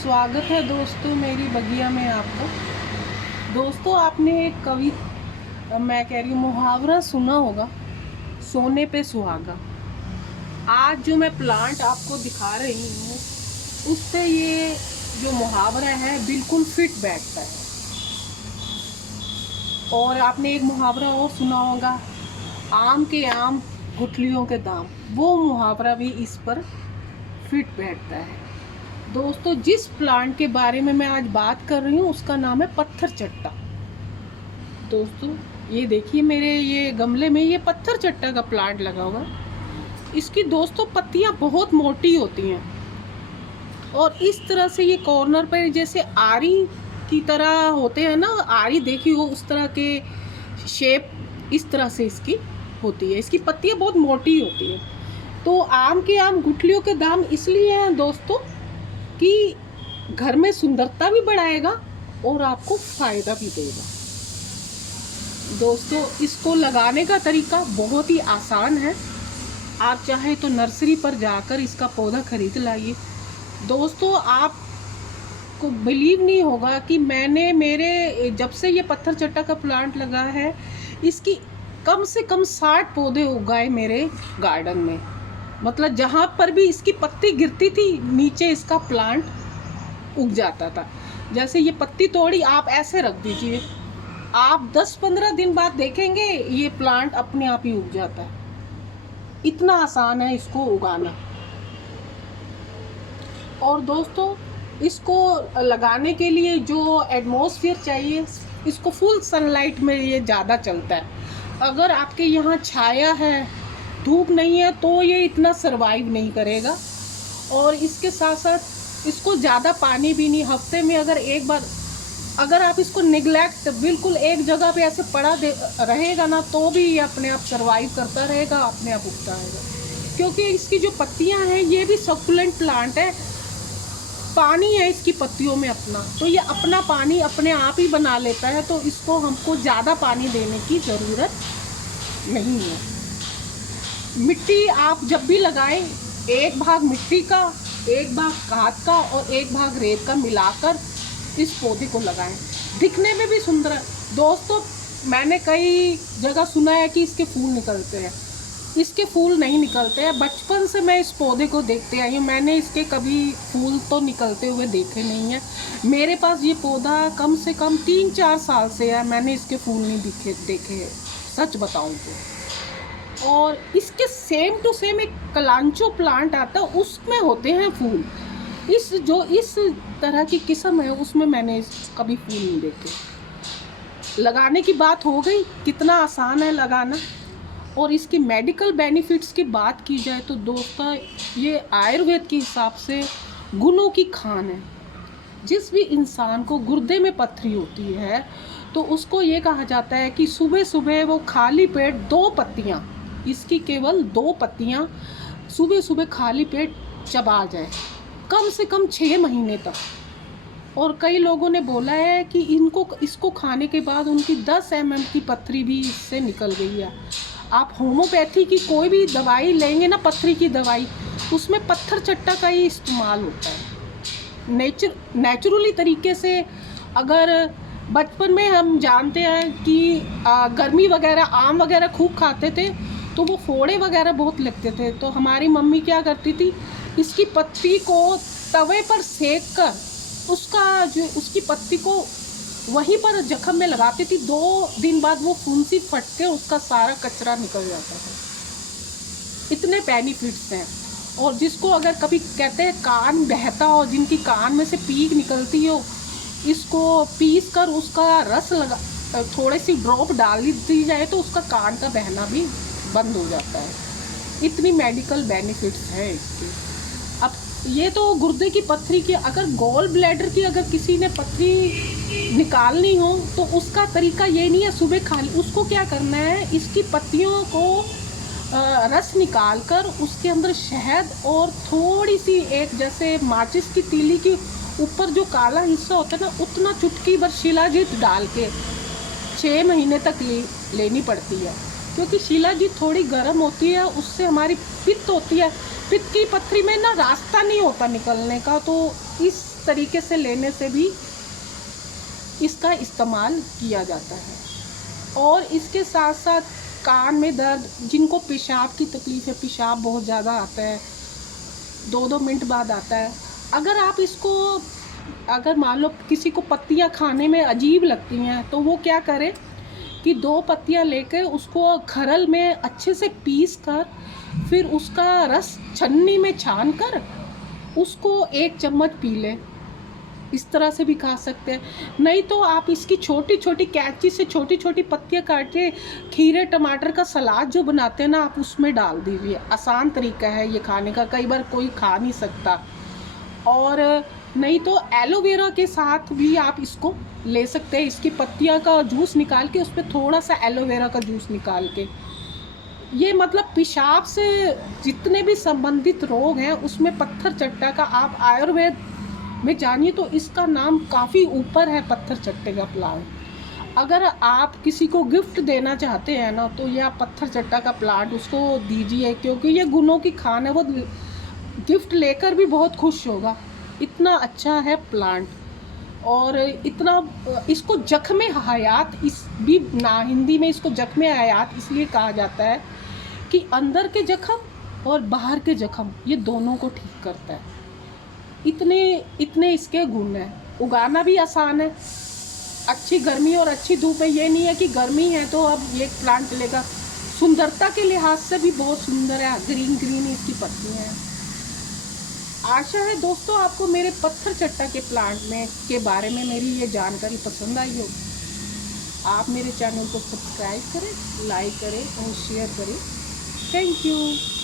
स्वागत है दोस्तों मेरी बगिया में आपको। दोस्तों आपने एक मैं कह रही हूँ मुहावरा सुना होगा, सोने पे सुहागा। आज जो मैं प्लांट आपको दिखा रही हूँ उससे ये जो मुहावरा है बिल्कुल फिट बैठता है। और आपने एक मुहावरा और सुना होगा, आम के आम गुठलियों के दाम। वो मुहावरा भी इस पर फिट बैठता है। दोस्तों जिस प्लांट के बारे में मैं आज बात कर रही हूँ उसका नाम है पत्थर चट्टा। दोस्तों ये देखिए मेरे ये गमले में ये पत्थर चट्टा का प्लांट लगा हुआ है। इसकी दोस्तों पत्तियाँ बहुत मोटी होती हैं और इस तरह से ये कॉर्नर पर जैसे आरी की तरह होते हैं ना, आरी देखी हो उस तरह के शेप इस तरह से इसकी होती है। इसकी पत्तियाँ बहुत मोटी होती हैं। तो आम के आम गुठलियों के दाम इसलिए हैं दोस्तों कि घर में सुंदरता भी बढ़ाएगा और आपको फ़ायदा भी देगा। दोस्तों इसको लगाने का तरीका बहुत ही आसान है। आप चाहे तो नर्सरी पर जाकर इसका पौधा खरीद लाइए। दोस्तों आपको बिलीव नहीं होगा कि मैंने मेरे जब से ये पत्थर चट्टा का प्लांट लगा है इसकी कम से कम 60 पौधे उगाए मेरे गार्डन में। मतलब जहाँ पर भी इसकी पत्ती गिरती थी नीचे इसका प्लांट उग जाता था। जैसे ये पत्ती तोड़ी आप ऐसे रख दीजिए, आप 10-15 दिन बाद देखेंगे ये प्लांट अपने आप ही उग जाता है। इतना आसान है इसको उगाना। और दोस्तों इसको लगाने के लिए जो एटमॉस्फेयर चाहिए, इसको फुल सनलाइट में ये ज़्यादा चलता है। अगर आपके यहाँ छाया है, धूप नहीं है, तो ये इतना सरवाइव नहीं करेगा। और इसके साथ साथ इसको ज़्यादा पानी भी नहीं, हफ्ते में अगर एक बार अगर आप इसको निगलेक्ट बिल्कुल एक जगह पे ऐसे पड़ा रहेगा ना, तो भी ये अपने आप सरवाइव करता रहेगा, अपने आप उगता रहेगा। क्योंकि इसकी जो पत्तियां हैं ये भी सक्कुलेंट प्लांट है, पानी है इसकी पत्तियों में अपना, तो ये अपना पानी अपने आप ही बना लेता है। तो इसको हमको ज़्यादा पानी देने की ज़रूरत नहीं है। मिट्टी आप जब भी लगाएं, एक भाग मिट्टी का, एक भाग खाद का और एक भाग रेत का मिलाकर इस पौधे को लगाएं। दिखने में भी सुंदर है। दोस्तों मैंने कई जगह सुना है कि इसके फूल निकलते हैं, इसके फूल नहीं निकलते हैं। बचपन से मैं इस पौधे को देखते आई हूँ, मैंने इसके कभी फूल तो निकलते हुए देखे नहीं हैं। मेरे पास ये पौधा कम से कम 3-4 साल से है, मैंने इसके फूल नहीं देखे सच बताऊँ तो। और इसके सेम टू सेम एक कलांचो प्लांट आता है, उसमें होते हैं फूल। इस तरह की किस्म है उसमें मैंने कभी फूल नहीं देखे। लगाने की बात हो गई, कितना आसान है लगाना। और इसके मेडिकल बेनिफिट्स की बात की जाए तो दोस्तों ये आयुर्वेद के हिसाब से गुणों की खान है। जिस भी इंसान को गुर्दे में पथरी होती है तो उसको ये कहा जाता है कि सुबह सुबह वो खाली पेट 2 पत्तियाँ, इसकी केवल 2 पत्तियाँ सुबह सुबह खाली पेट चबा जाए, कम से कम 6 महीने तक। और कई लोगों ने बोला है कि इसको खाने के बाद उनकी 10 mm की पथरी भी इससे निकल गई है। आप होम्योपैथी की कोई भी दवाई लेंगे ना, पथरी की दवाई, उसमें पत्थर चट्टा का ही इस्तेमाल होता है। नेचुरली तरीके से। अगर बचपन में हम जानते हैं कि गर्मी वगैरह आम वगैरह खूब खाते थे तो वो फोड़े वगैरह बहुत लगते थे, तो हमारी मम्मी क्या करती थी, इसकी पत्ती को तवे पर सेक कर उसकी पत्ती को वहीं पर जख्म में लगाती थी। 2 दिन बाद वो फुंसी फट के उसका सारा कचरा निकल जाता था। इतने बेनिफिट्स हैं। और जिसको अगर कभी कहते हैं कान बहता हो, जिनकी कान में से पीक निकलती हो, इसको पीस कर उसका रस थोड़ी सी ड्रॉप डाल दी जाए तो उसका कान का बहना भी बंद हो जाता है। इतनी मेडिकल बेनिफिट्स हैं इसके। अब ये तो गुर्दे की पथरी की, अगर गॉल ब्लैडर की अगर किसी ने पथरी निकालनी हो तो उसका तरीका ये नहीं है सुबह खाली। उसको क्या करना है, इसकी पत्तियों को रस निकाल कर उसके अंदर शहद और थोड़ी सी एक जैसे माचिस की तीली के ऊपर जो काला हिस्सा होता है ना, उतना चुटकी भर शिलाजीत डाल के 6 महीने तक लेनी पड़ती है। क्योंकि शिलाजीत थोड़ी गर्म होती है, उससे हमारी पित्त होती है, पित्त की पथरी में ना रास्ता नहीं होता निकलने का। तो इस तरीके से लेने से भी इसका इस्तेमाल किया जाता है। और इसके साथ साथ कान में दर्द, जिनको पेशाब की तकलीफ़ है, पेशाब बहुत ज़्यादा आता है, 2-2 मिनट बाद आता है, अगर आप इसको, अगर मान लो किसी को पत्तियाँ खाने में अजीब लगती हैं, तो वो क्या करे कि 2 पत्तियाँ लेकर उसको खरल में अच्छे से पीस कर, फिर उसका रस छन्नी में छान कर उसको 1 चम्मच पी लें। इस तरह से भी खा सकते हैं। नहीं तो आप इसकी छोटी छोटी कैंची से छोटी छोटी पत्तियाँ काट के खीरे टमाटर का सलाद जो बनाते हैं ना, आप उसमें डाल दीजिए। आसान तरीका है ये खाने का, कई बार कोई खा नहीं सकता। और नहीं तो एलोवेरा के साथ भी आप इसको ले सकते हैं। इसकी पत्तियाँ का जूस निकाल के उस पर थोड़ा सा एलोवेरा का जूस निकाल के, ये मतलब पेशाब से जितने भी संबंधित रोग हैं उसमें पत्थर चट्टा का, आप आयुर्वेद में जानिए तो इसका नाम काफ़ी ऊपर है, पत्थर चट्टे का प्लांट। अगर आप किसी को गिफ्ट देना चाहते हैं ना, तो ये आप पत्थर चट्टा का प्लांट उसको दीजिए, क्योंकि ये गुणों की खान है, वो गिफ्ट लेकर भी बहुत खुश होगा। इतना अच्छा है प्लांट। और इतना, इसको जख्म हयात इस भी ना, हिंदी में इसको जख्म हयात इसलिए कहा जाता है कि अंदर के जख्म और बाहर के जख्म ये दोनों को ठीक करता है। इतने इसके गुण हैं। उगाना भी आसान है, अच्छी गर्मी और अच्छी धूप में। ये नहीं है कि गर्मी है तो अब ये प्लांट चलेगा। सुंदरता के लिहाज से भी बहुत सुंदर है, ग्रीन ग्रीन इसकी पत्तियाँ हैं। आशा है दोस्तों आपको मेरे पत्थर चट्टा के प्लांट में के बारे में मेरी ये जानकारी पसंद आई होगी। आप मेरे चैनल को सब्सक्राइब करें, लाइक करें और शेयर करें। Thank you.